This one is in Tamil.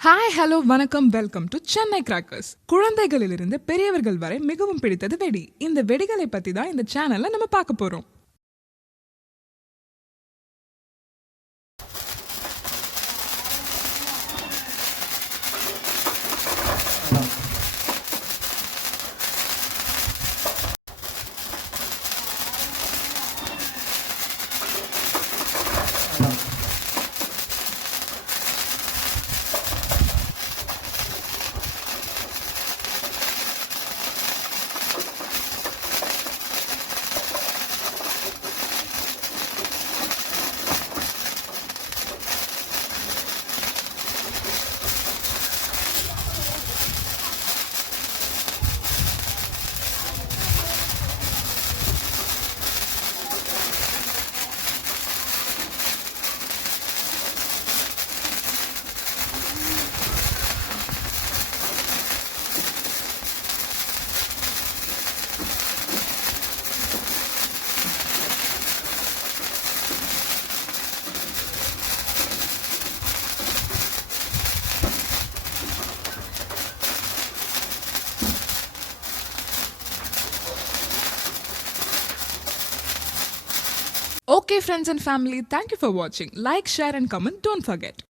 ஹாய் ஹலோ வணக்கம் வெல்கம் டு சென்னை கிராக்கர்ஸ் குழந்தைகளிலிருந்து பெரியவர்கள் வரை மிகவும் பிடித்தது வெடி. இந்த வெடிகளை பற்றி தான் இந்த சேனலில் நம்ம பார்க்க போகிறோம் Okay, friends and family, thank you for watching. Like, share, and comment. Don't forget.